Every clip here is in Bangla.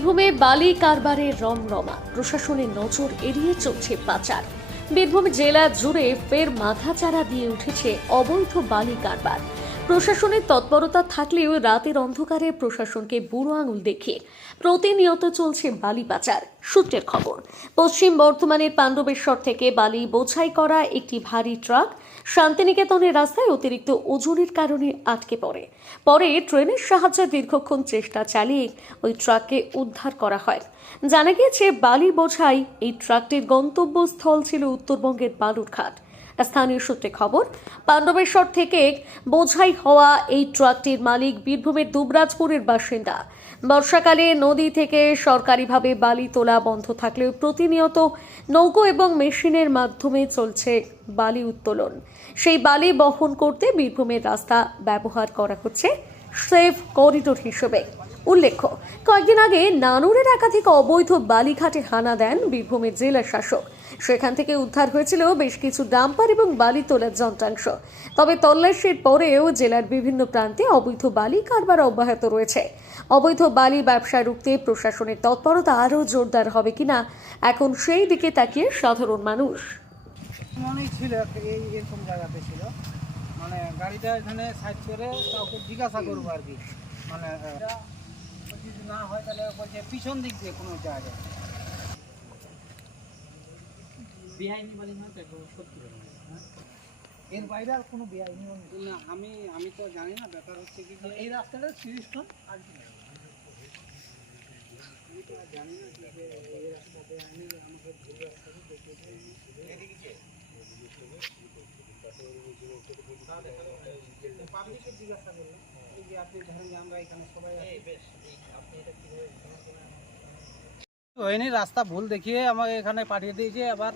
বীরভূমে বালি কারবারের রমরমা। প্রশাসনের নজর এড়িয়ে চলছে পাচার। বীরভূম জেলা জুড়ে ফের মাথাচাড়া দিয়ে উঠেছে অবৈধ বালি কারবার। প্রশাসনের তৎপরতা থাকলেও রাতের অন্ধকারে প্রশাসনকে বুড়ো আঙুল দেখিয়ে প্রতিনিয়ত চলছে বালি পাচার। সূত্রের খবর, পশ্চিম বর্ধমানের পাণ্ডবেশ্বর থেকে বালি বোঝাই করা একটি ভারী ট্রাক শান্তিনিকেতনের রাস্তায় অতিরিক্ত ওজনের কারণে আটকে পড়ে। পরে ট্রেনের সাহায্যে দীর্ঘক্ষণ চেষ্টা চালিয়ে ওই ট্রাককে উদ্ধার করা হয়। জানা গিয়েছে, বালি বোঝাই এই ট্রাকটির গন্তব্যস্থল ছিল উত্তরবঙ্গের বালুরঘাট। স্থানীয় সূত্রে খবর, পাণ্ডবেশ্বর থেকে বোঝাই হওয়া এই ট্রাকটির মালিক বীরভূমের দুবরাজপুরের বাসিন্দা। বর্ষাকালে নদী থেকে সরকারিভাবে বালি তোলা বন্ধ থাকলেও প্রতিনিয়ত নৌকো এবং মেশিনের মাধ্যমে চলছে বালি উত্তোলন। সেই বালি বহন করতে বীরভূমের রাস্তা ব্যবহার করা হচ্ছে। সেফ করিডোর হিসেবে। উল্লেখ্য, কয়েকদিন আগে নানুরের একাধিক অবৈধ বালিঘাটে হানা দেন বীরভূমের জেলা শাসক। সেখান থেকে উদ্ধার হয়েছিল বেশ কিছু ডাম্পার এবং বালি তোলার যন্ত্রাংশ। তবে তল্লাশির পরেও জেলার বিভিন্ন প্রান্তে অবৈধ বালি কারবার অব্যাহত রয়েছে। অবৈধ বালি ব্যবসা রুখতে প্রশাসনের তৎপরতা আরও জোরদার হবে কিনা, এখন সেই দিকে তাকিয়ে সাধারণ মানুষ। মনেই ছিল এরকম জায়গাতে ছিল। মানে গাড়িটা এখানে সাইড করে কাউকে জিজ্ঞাসা করব আর কি। মানে যদি না হয় তাহলে বলছে পিছন দিক দিয়ে কোনো জায়গায় বেআইনি বাড়ি নয় তো সত্যি এর বাইরে আর কোনো বেআইনি না আমি আমি তো জানি না ব্যাপার হচ্ছে কি এই রাস্তাটা তিরিশ টন আর কি। তো জানি না এই রাস্তাতে আমি আমাকে ভুল রাস্তাতে দেখিয়েছি জিজ্ঞাসা করলাম এই যে আপনি ধরেন যে আমরা এখানে সবাই হয়নি রাস্তা ভুল দেখিয়ে আমাকে এখানে পাঠিয়ে দিয়েছে। আবার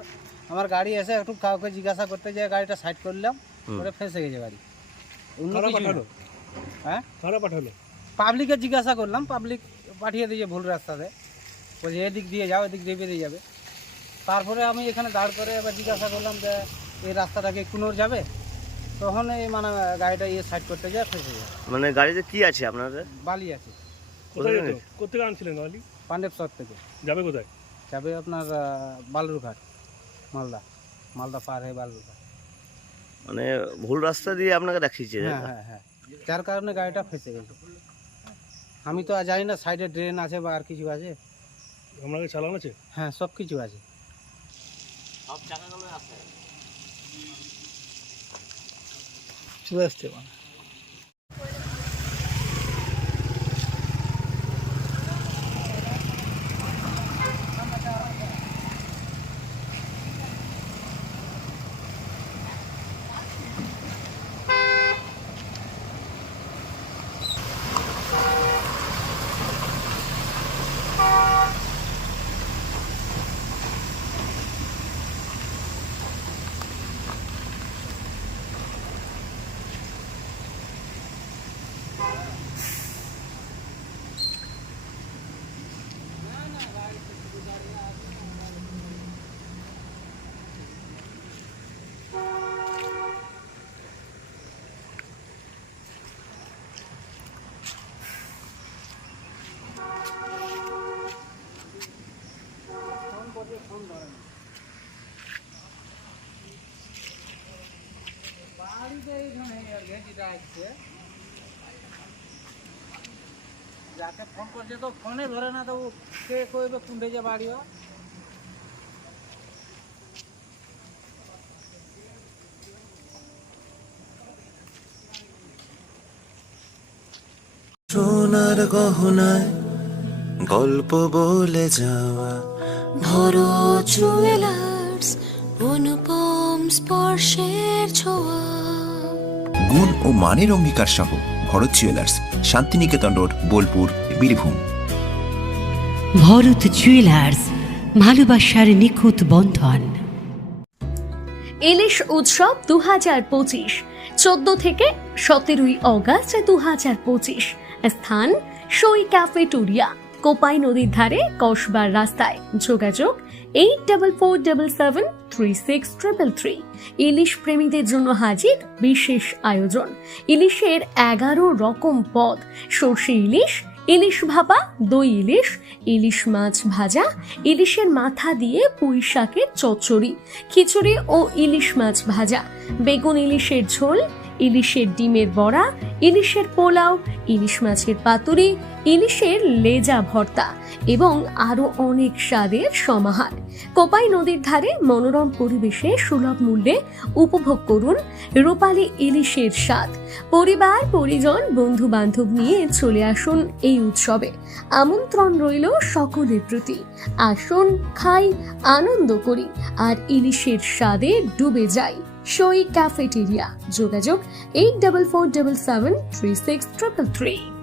আমার গাড়ি এসে একটু কাউকে জিজ্ঞাসা করতে যে গাড়িটা সাইড করলাম করে ফেঁসে গেছে গাড়ি? হ্যাঁ? পাঠালো? পাবলিকের জিজ্ঞাসা করলাম পাবলিক পাঠিয়ে দিয়েছে ভুল রাস্তাতে। বলছে এদিক দিয়ে যাও এদিক দিয়ে বেরিয়ে যাবে। তারপরে আমি এখানে দাঁড় করে এবার জিজ্ঞাসা করলাম যে এই রাস্তাটাকে কুনোর যাবে তখন এই মানে গাড়িটা ইয়ে সাইড করতে যায় ফেসে যায়। মানে গাড়িতে কি আছে আপনাদের? বালি আছে। কোথায় কোথায় যেত? কোথেকে আনছিলেন গাড়ি পাণ্ডেবসর থেকে। যাবে কোথায়? যাবে আপনার আহ, বালুরঘাট মালদা। মালদা পার হয়ে বালুরঘাট। মানে ভুল রাস্তা দিয়ে আপনাকে দেখিয়েছে হ্যাঁ হ্যাঁ হ্যাঁ। যার কারণে গাড়িটা ফেসে গেছে আমি তো আর জানি না সাইডে ড্রেন আছে বা আর কিছু আছে? আপনাকে চালান আছে? হ্যাঁ সব কিছু আছে। চলে আসছে মানে যাকে ফোন করছে তো ফোনে ধরে না তো কে কইবে কুন্ডে যে বাড়িও সোনার গহনায় গল্প বলে যাওয়া ভরো জুয়েলার্স অনুপম স্পর্শের ছোঁয়া। গুণ ও মানের অঙ্গীকার সহ Bharat jewellers Shantiniketan road Bolpur Birbhum. Bharat jewellers ভালোবাসার নিখুঁত বন্ধন। ইলিশ উৎসব দু হাজার পঁচিশ চোদ্দ থেকে সতেরোই অগাস্ট দু হাজার পঁচিশ। স্থান সই ক্যাফেটোরিয়া। কোপাই নদীর ধারে, কসবার রাস্তায়। যোগাযোগ eight double four double seven three six triple three ইলিশ প্রেমীদের জন্য হাজির বিশেষ আয়োজন। ইলিশের এগারো রকম পদ। সর্ষে ইলিশ ইলিশ ভাপা, দই ইলিশ ইলিশ মাছ ভাজা, ইলিশের মাথা দিয়ে পুঁই শাকের চচ্চড়ি, খিচুড়ি ও ইলিশ মাছ ভাজা। বেগুন ইলিশের ঝোল ইলিশের ডিমের বড়া, ইলিশের পোলাও, ইলিশ মাছের পাতুরি, ইলিশের লেজা ভর্তা এবং আরও অনেক স্বাদের সমাহার। কোপাই নদীর ধারে মনোরম পরিবেশে সুলভ মূল্যে উপভোগ করুন রূপালী ইলিশের স্বাদ। পরিবার, পরিজন বন্ধু বান্ধব নিয়ে চলে আসুন এই উৎসবে। আমন্ত্রণ রইল সকলের প্রতি। আসুন, খাই, আনন্দ করি আর ইলিশের স্বাদে ডুবে যাই। সই ক্যাফেটেরিয়া যোগাযোগ eight double four double seven three six triple three